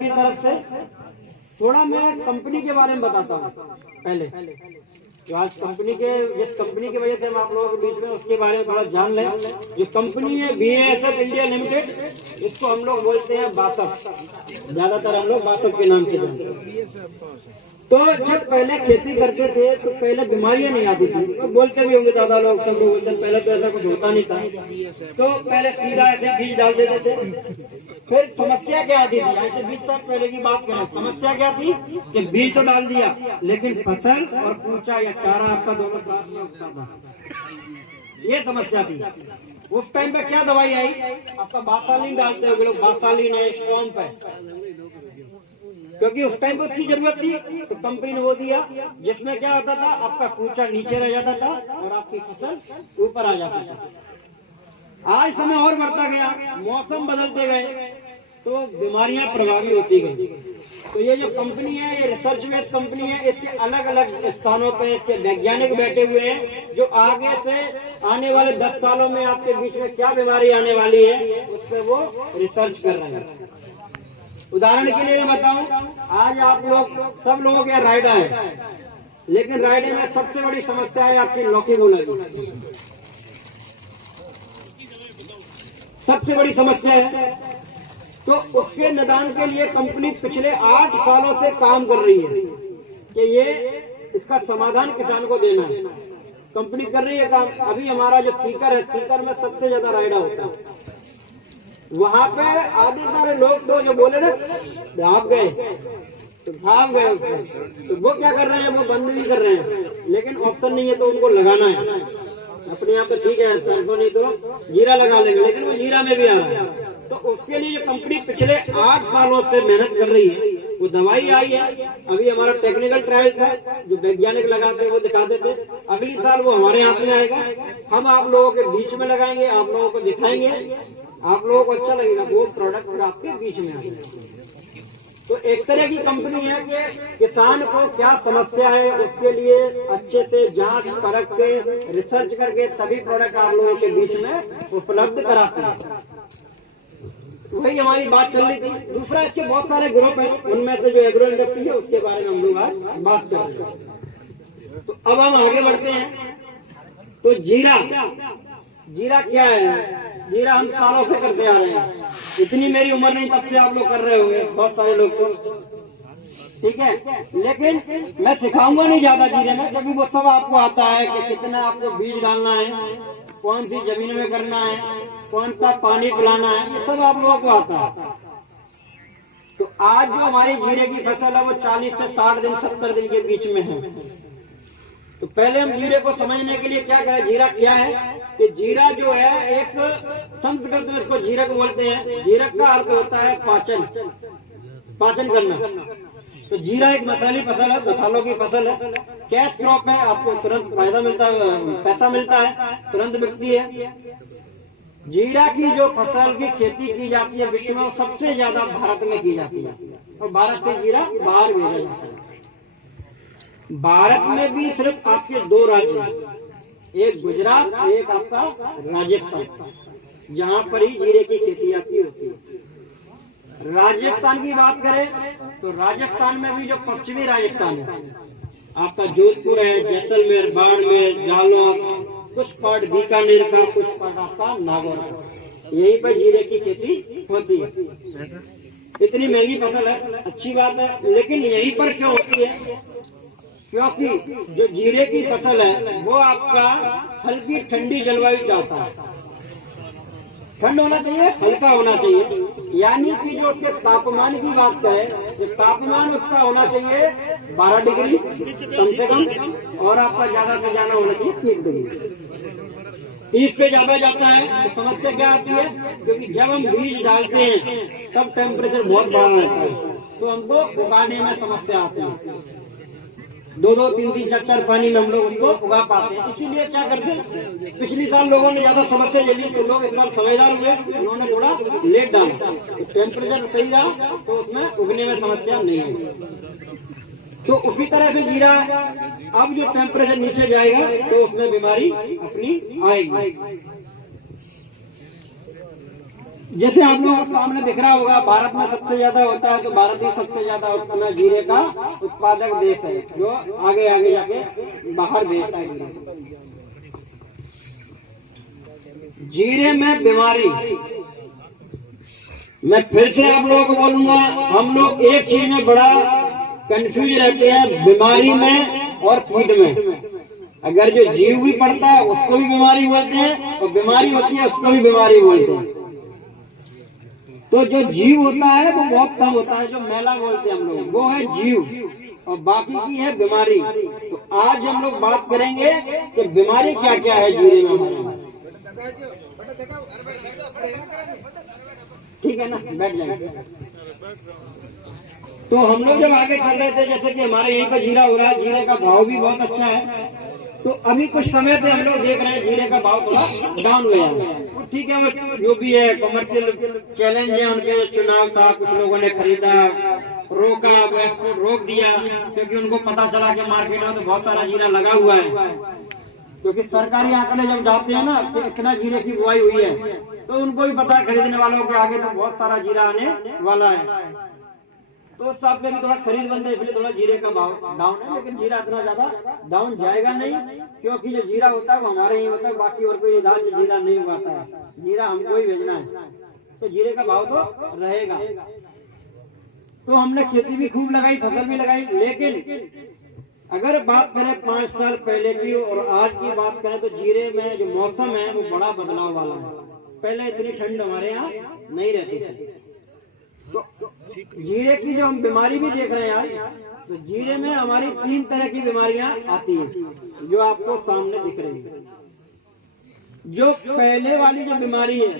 की तरफ से थोड़ा मैं कंपनी के बारे में बताता हूँ पहले। तो आज कंपनी के जिस कंपनी की वजह से हम आप लोगों के बीच में उसके बारे में थोड़ा जान लें। जो कंपनी है BASF इंडिया लिमिटेड, इसको हम लोग बोलते हैं बासफ, ज्यादातर हम लोग बासफ के नाम से जानते हैं। तो जब पहले खेती करते थे तो पहले बीमारियां नहीं आती थी, तो बोलते भी होंगे दादा लोग, सब लोग बोलते हैं पहले तो ऐसा कुछ होता नहीं था, तो पहले सीधा ऐसे बीज डाल देते थे। फिर समस्या क्या आती थी, ऐसे बीज साल पहले की बात करें, समस्या क्या थी कि बीज तो डाल दिया लेकिन फसल और कूचा या चारा आपका दोनों साथ में उगता था, ये समस्या थी। उस टाइम पे क्या दवाई आई, आपका बासालीन डालते हो लोग, बासालीन है, स्टॉम्प है, क्योंकि उस टाइम पे उसकी जरूरत थी, तो कंपनी ने वो दिया, जिसमें क्या होता था आपका कूचा नीचे रह जाता था और आपकी फसल ऊपर आ जाती थी। आज समय और बढ़ता गया, मौसम बदलते गए तो बीमारियां प्रभावी होती गई। तो ये जो कंपनी है, ये रिसर्च बेस्ड कंपनी है, इसके अलग अलग स्थानों पे इसके वैज्ञानिक बैठे हुए हैं, जो आगे से आने वाले 10 सालों में आपके बीच में क्या बीमारी आने वाली है उस पर वो रिसर्च कर रहे हैं। उदाहरण के लिए मैं बताऊं, आज आप लोग सब लोगों के राइडा है, लेकिन राइडे में सबसे बड़ी समस्या है आपकी लौकी मूलगी, सबसे बड़ी समस्या है। तो उसके निदान के लिए कंपनी पिछले 8 सालों से काम कर रही है कि ये इसका समाधान किसान को देना है। कंपनी कर रही है काम। अभी हमारा जो सीकर है, सीकर में सबसे ज्यादा राइडा होता है, वहां पे आधे सारे लोग तो जो बोले ना भाग गए, तो भाग गए, तो वो क्या कर रहे हैं, वो बंद भी कर रहे हैं, लेकिन ऑप्शन नहीं है तो उनको लगाना है। अपने यहाँ पे ठीक है, सरसों नहीं तो जीरा लगा लेंगे, लेकिन वो जीरा में भी आ रहा है। तो उसके लिए जो कंपनी पिछले 8 सालों से मेहनत कर रही है, वो दवाई आई है। अभी हमारा टेक्निकल ट्रायल था, जो वैज्ञानिक लगाते हैं वो दिखाते थे, अगली साल वो हमारे हाथ में आएगा, हम आप लोगों के बीच में लगाएंगे, आप लोगों को दिखाएंगे, आप लोगों को अच्छा लगेगा, वो प्रोडक्ट आपके बीच में आएगा। तो एक तरह की कंपनी है कि किसान को क्या समस्या है उसके लिए अच्छे से जांच परख के रिसर्च करके तभी प्रोडक्ट आप लोगों के बीच में उपलब्ध कराती है। वही हमारी बात चल रही थी। दूसरा, इसके बहुत सारे ग्रुप हैं, उनमें से जो एग्रो इंडस्ट्री है उसके बारे में हम लोग आज बात कर रहे हैं। तो अब हम आगे बढ़ते हैं। तो जीरा क्या है? जीरा हम सालों से करते आ रहे हैं, इतनी मेरी उम्र नहीं तब से आप लोग कर रहे होंगे, बहुत सारे लोग तो, ठीक है, लेकिन मैं सिखाऊंगा नहीं ज्यादा जीरे में, क्योंकि वो सब आपको आता है कि कितना आपको बीज डालना है, कौन सी जमीन में करना है, कौन सा पानी पिलाना है, ये सब आप लोगों को आता है। तो आज जो हमारी जीरे की फसल है वो 40 से 60 दिन 70 दिन के बीच में है। तो पहले हम जीरे को समझने के लिए क्या करें, जीरा क्या है? कि जीरा जो है, एक संस्कृत में इसको जीरक बोलते हैं। जीरक का अर्थ होता है पाचन, पाचन करना। तो जीरा एक मसाली फसल है, मसालों की फसल है, कैश क्रॉप है, आपको तुरंत फायदा मिलता है, पैसा मिलता है, तुरंत बिकती है। जीरा की जो फसल की खेती की जाती है विश्व में, सबसे ज्यादा भारत में की जाती है, और भारत से जीरा बाहर भेजा जाता है। भारत में भी सिर्फ आपके 2 राज्य, एक गुजरात, एक आपका राजस्थान, जहां पर ही जीरे की खेती आपकी होती है। राजस्थान की बात करें तो राजस्थान में भी जो पश्चिमी राजस्थान है, आपका जोधपुर है, जैसलमेर, बाड़मेर, जालौर, कुछ पार्ट बीकानेर का, कुछ पार्ट आपका नागौर का, यहीं पर जीरे की खेती होती है। इतनी महंगी फसल है, अच्छी बात है, लेकिन यहीं पर क्यों होती है? क्योंकि जो जीरे की फसल है वो आपका हल्की ठंडी जलवायु चाहता है, ठंड होना चाहिए, हल्का होना चाहिए, यानी कि जो उसके तापमान की बात करें तो तापमान उसका होना चाहिए 12 डिग्री कम से कम, और आपका ज्यादा से ज्यादा होना चाहिए 30 डिग्री। 30 पे ज्यादा जाता है तो समस्या क्या आती है? क्योंकि जब हम बीज डालते हैं तब टेम्परेचर बहुत बढ़ा रहता है, तो हमको उगाने में समस्या आती है। 2-2, 3-3, 4-4 पानी में हम लोग उसको उगा पाते हैं। इसीलिए क्या करते हैं, पिछली साल लोगों ने ज्यादा समस्या झेली, तो लोग इस साल समझदार हुए, उन्होंने थोड़ा लेट डाला, तो टेम्परेचर सही रहा तो उसमें उगने में समस्या नहीं है। तो उसी तरह से जीरा, अब जो टेम्परेचर नीचे जाएगा तो उसमें बीमारी अपनी आएगी। जैसे आप लोगों को सामने दिख रहा होगा, भारत में सबसे ज्यादा होता है, तो भारत ही सबसे ज्यादा उत्पन्न जीरे का उत्पादक देश है, जो आगे आगे जाके बाहर भेजता है जीरे में बीमारी। मैं फिर से आप लोगों को बोलूंगा, हम लोग एक चीज में बड़ा कंफ्यूज रहते हैं, बीमारी में और कीट में। अगर जो जीव भी पड़ता है उसको भी बीमारी बोलते हैं, और बीमारी होती है उसको भी बीमारी बोलते हैं। तो जो जीव होता है वो बहुत कम होता है, जो मैला बोलते हैं हम लोग, वो है जीव, और बाकी की है बीमारी। तो आज हम लोग बात करेंगे कि बीमारी क्या क्या है जीरे में हमारे। ठीक है ना, बैठ जाएंगे। तो हम लोग जब आगे चल रहे थे, जैसे कि हमारे यहीं पर जीरा हो रहा है, जीरे का भाव भी बहुत अच्छा है। तो अभी कुछ समय से हम लोग देख रहे हैं जीरे का भाव थोड़ा डाउन हुआ है। ठीक है, वो जो भी है कमर्शियल चैलेंज है, उनके चुनाव था, कुछ लोगों ने खरीदा, रोका, वो एक्सपोर्ट रोक दिया, क्योंकि उनको पता चला कि मार्केट में तो बहुत सारा जीरा लगा हुआ है। क्योंकि सरकारी आंकड़े जब जाते हैं ना कि इतना जीरे की बुआई हुई है, तो उनको भी पता है खरीदने वालों के आगे तो बहुत सारा जीरा आने वाला है। तो उस हिसाब से भी थोड़ा खरीद बंद है, इसलिए थोड़ा जीरे का भाव डाउन है। लेकिन जीरा इतना ज्यादा डाउन जाएगा नहीं, क्योंकि जो जीरा होता है वो हमारे ही होता है, बाकी और कोई राज्य जीरा नहीं उगाता है, जीरा हमको ही भेजना है, तो जीरे का भाव तो रहेगा। तो हमने खेती भी खूब लगाई, फसल भी लगाई, लेकिन अगर बात करें 5 साल पहले की और आज की बात करें, तो जीरे में जो मौसम है वो बड़ा बदलाव वाला है। पहले इतनी ठंड हमारे यहाँ नहीं रहती थी। तो जीरे की जो हम बीमारी भी देख रहे हैं यार, तो जीरे में हमारी 3 तरह की बीमारियां आती हैं, जो आपको सामने दिख रही है। जो पहले वाली जो बीमारी है,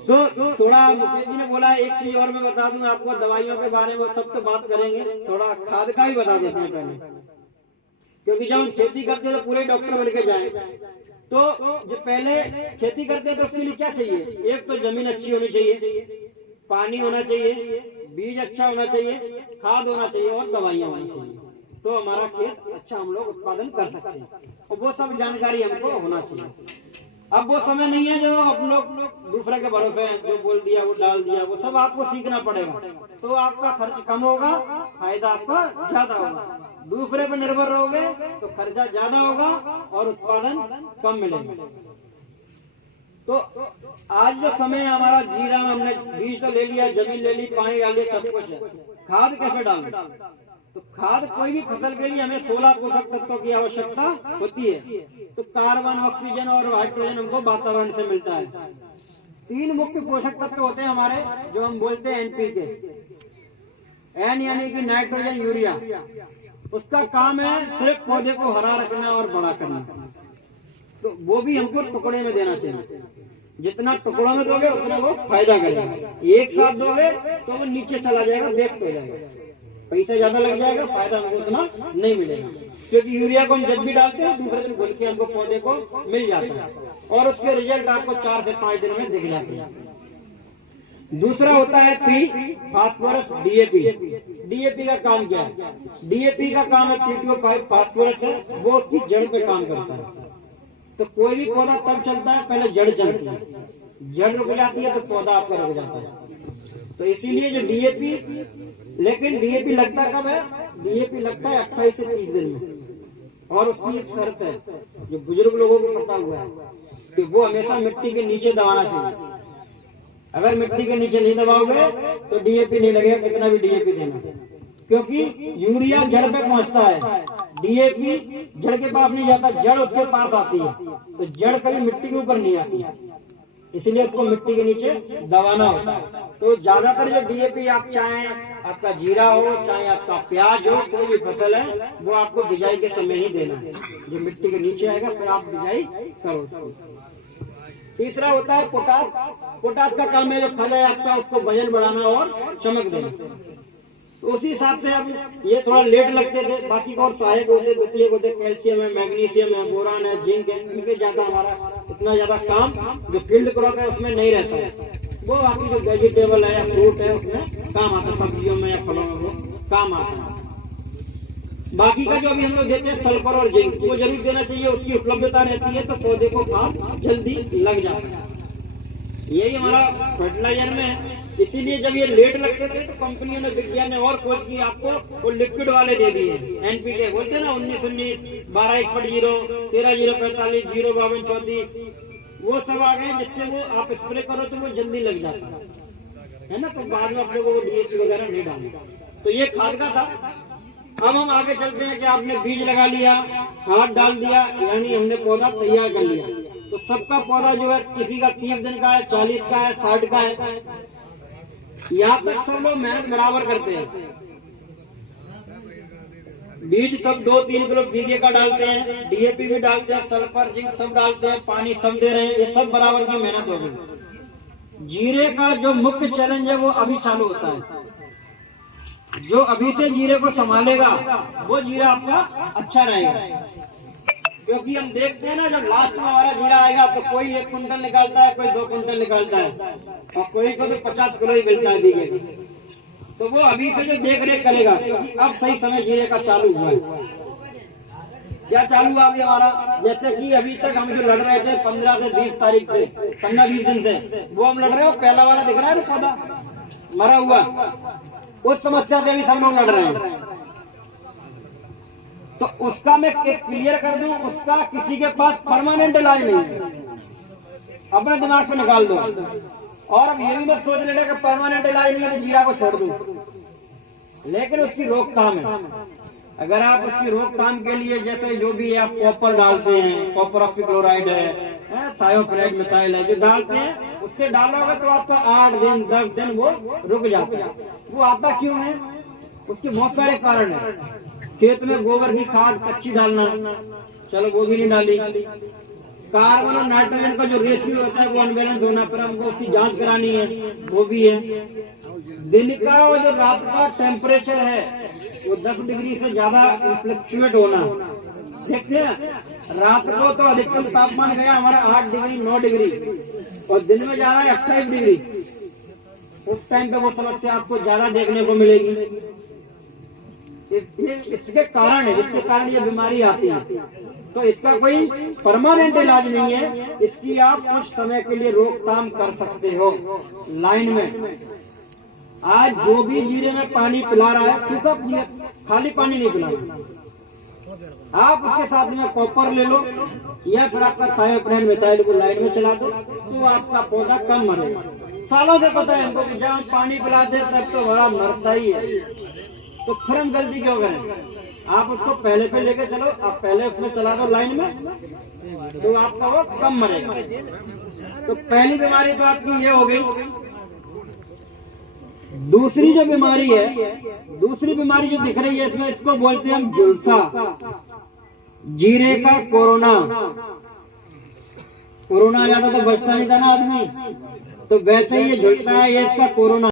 तो थोड़ा मुकेश जी ने बोला, एक चीज और मैं बता दूं आपको दवाइयों के बारे में, सब तो बात करेंगे, थोड़ा खाद का ही बता देते हैं पहले, क्योंकि जब हम खेती करते हैं तो पूरे डॉक्टर बन के जाए। तो जो पहले खेती करते हैं तो उसके लिए क्या चाहिए, एक तो जमीन अच्छी होनी चाहिए, पानी होना चाहिए, बीज अच्छा होना चाहिए, खाद होना चाहिए और दवाइयाँ होनी चाहिए, तो हमारा खेत अच्छा हम लोग उत्पादन कर सकते हैं। और वो सब जानकारी हमको होना चाहिए। अब वो समय नहीं है जो हम लोग दूसरे के भरोसे हैं, जो बोल दिया वो डाल दिया, वो सब आपको सीखना पड़ेगा। तो आपका खर्च कम होगा, फायदा आपका ज्यादा होगा। दूसरे पर निर्भर रहोगे तो खर्चा ज्यादा होगा और उत्पादन कम मिलेगा। तो आज जो समय है हमारा, जीरा में हमने बीज तो ले लिया, जमीन ले ली, पानी डाल लिया, सब कुछ है। खाद कैसे डालें? तो खाद कोई भी फसल के लिए हमें 16 पोषक तत्वों की आवश्यकता होती है। तो कार्बन, ऑक्सीजन और हाइड्रोजन हमको वातावरण से मिलता है। 3 मुख्य पोषक तत्व होते हैं हमारे, जो हम बोलते हैं NPK। N यानी कि नाइट्रोजन, यूरिया। उसका काम है सिर्फ पौधे को हरा रखना और बड़ा करना। तो वो भी हमको टुकड़े में देना चाहिए। जितना टुकड़ों में दोगे उतना वो फायदा करेगा। एक साथ दोगे तो वो नीचे चला जाएगा, वेस्ट हो जाएगा, पैसा ज्यादा लग जाएगा, फायदा हमको उतना नहीं मिलेगा। क्योंकि यूरिया को हम जब भी डालते हैं दूसरे दिन घुल के हमको पौधे को मिल जाता है, और उसके रिजल्ट आपको 4 से 5 दिन में दिख जाते हैं। दूसरा होता है P, फास्फोरस, DAP। DAP का काम क्या है? DAP का काम है P2O5 फास्फोरस है, वो उसकी जड़ पे काम करता है। तो कोई भी पौधा तब चलता है पहले जड़ चलती है, जड़ रुक जाती है तो पौधा आपका रुक जाता है। तो इसीलिए जो DAP, लेकिन DAP लगता कब है? DAP लगता है 28 से 30 दिन में। और उसकी एक शर्त है जो बुजुर्ग लोगों को पता हुआ है कि वो हमेशा मिट्टी के नीचे दबाना चाहिए। अगर मिट्टी के नीचे नहीं दबाओगे तो DAP नहीं लगेगा, कितना भी DAP देना, क्योंकि यूरिया जड़ पे पहुंचता है, DAP जड़ के पास नहीं जाता, जड़ उसके पास आती है। तो जड़ कभी मिट्टी के ऊपर नहीं आती, इसलिए उसको मिट्टी के नीचे दबाना होता है। तो ज्यादातर जो DAP आप चाहे आपका जीरा हो, चाहे आपका प्याज हो, कोई भी फसल है, वो आपको बिजाई के समय ही देना है। जो मिट्टी के नीचे आएगा फिर आप बिजाई करो उसको। तीसरा होता है पोटास। पोटास का काम है जो फल है आपका उसको वजन बढ़ाना और चमक देना। तो उसी हिसाब से अब ये थोड़ा लेट लगते थे, बाकी और सहायक होते, द्वितीयक होते, कैल्शियम है, मैग्नीशियम है, बोरान है, जिंक है, इनके ज्यादा हमारा इतना ज्यादा काम जो फील्ड क्रॉप है उसमें नहीं रहता है। वो बाकी जो वेजिटेबल है या फ्रूट है उसमें काम आता है, सब्जियों में या फलों में वो काम आता है। बाकी का जो अभी हम लोग देते हैं सल्फर और जिंक, वो जरूर देना चाहिए, उसकी उपलब्धता रहती है तो पौधे को काम जल्दी लग जाता है। यही हमारा फर्टिलाइजर में है। इसीलिए जब ये लेट लगते थे तो कंपनियों ने, विज्ञान ने और खोज की, आपको वो लिक्विड वाले दे दिए, एनपीके बोलते हैं ना, 19-19, 12-1/0, 13-0-45, 0-52-34, वो सब आ गए, जिससे वो आप स्प्रे करो तो वो जल्दी लग जाता है ना। तो बाद में आप लोगों को डीएपी वगैरह नहीं डालना। तो ये खाद का था। अब हम आगे चलते हैं कि आपने बीज लगा लिया, खाद डाल दिया, यानी हमने पौधा तैयार कर लिया। तो सबका पौधा जो है, किसी का 30 दिन का है, 40 का है, 60 का है, यहाँ तक सब लोग मेहनत बराबर करते हैं। बीज सब 2-3 किलो बीजे का डालते हैं, डीएपी भी डालते हैं, सल्फर जिंक सब डालते हैं, पानी सब दे रहे हैं, ये सब बराबर की मेहनत हो गई। जीरे का जो मुख्य चैलेंज है वो अभी चालू होता है। जो अभी से जीरे को संभालेगा वो जीरा आपका अच्छा रहेगा, क्योंकि हम देखते हैं ना, जब लास्ट में हमारा जीरा आएगा तो कोई 1 कुंटल निकालता है, कोई 2 कुंटल निकालता है, और कोई को तो 50 किलो ही मिलता है बीघे का। तो वो अभी से जो देख रेख करेगा, क्योंकि अब सही समय जीरे का चालू हुआ है। क्या चालू हुआ अभी हमारा, जैसे कि अभी तक हम जो लड़ रहे थे 15 से 20 तारीख से, 15-20 दिन से वो हम लड़ रहे हो, पहला वाला दिख रहा है ना पौधा मरा हुआ, उस समस्या से भी सब लोग लड़ रहे हैं। तो उसका मैं क्लियर कर दूं, उसका किसी के पास परमानेंट इलाज नहीं है, अपने दिमाग से निकाल दो। और अब ये भी मत सोच लेना कि परमानेंट इलाज नहीं है तो जीरा को छोड़ दूं, लेकिन उसकी रोकथाम है। अगर आप उसकी रोकथाम के लिए, जैसे जो भी है, आप कॉपर डालते हैं, कॉपर ऑक्सीक्लोराइड है, थायोफ्लोराइड मिथाइल है, जो डालते हैं, उससे डालोगे तो आपका 8 दिन 10 दिन वो रुक जाता है। वो आता क्यों है, उसके बहुत सारे कारण है। खेत में गोबर की खाद कच्ची डालना, चलो वो भी नहीं डाली। कार्बन और नाइट्रोजन का जो रेशियो होता है वो अनबैलेंस होना, पर हमको उसकी जांच करानी है, वो भी है। दिन का और जो रात का टेम्परेचर है वो 10 डिग्री से ज्यादा फ्लक्चुएट होना। देखते हैं रात को तो अधिकतम तापमान गया हमारा 8 डिग्री 9 डिग्री, और दिन में जा रहा है 28 डिग्री। उस टाइम पे वो समस्या आपको ज्यादा देखने को मिलेगी। इसके कारण है, जिसके कारण ये बीमारी आती है। तो इसका कोई परमानेंट इलाज नहीं है, इसकी आप कुछ समय के लिए रोकथाम कर सकते हो। लाइन में आज जो भी जीरे में पानी पिला रहा है, सूखा खाली पानी नहीं पिलाना, आप उसके साथ में कॉपर ले लो, या फिर आपका थायोफ्लोराइड मिथाइल को लाइन में चला दो, तो आपका पौधा कम मरेगा। सालों से पता है हमको कि जब हम पानी पिलाते तब तो बड़ा मरता ही है, तो फिर हम गलती क्यों करें। आप उसको पहले से लेके चलो, आप पहले उसमें चला दो लाइन में, तो आपका वो कम मरेगा। तो पहली बीमारी तो आपकी ये हो गई। दूसरी जो बीमारी है, दूसरी बीमारी जो दिख रही है इसमें, इसको बोलते हैं हम झुलसा। जीरे का कोरोना, कोरोना आ जाता तो बचता नहीं था ना आदमी, तो वैसे ही ये झुलसा है, ये इसका कोरोना।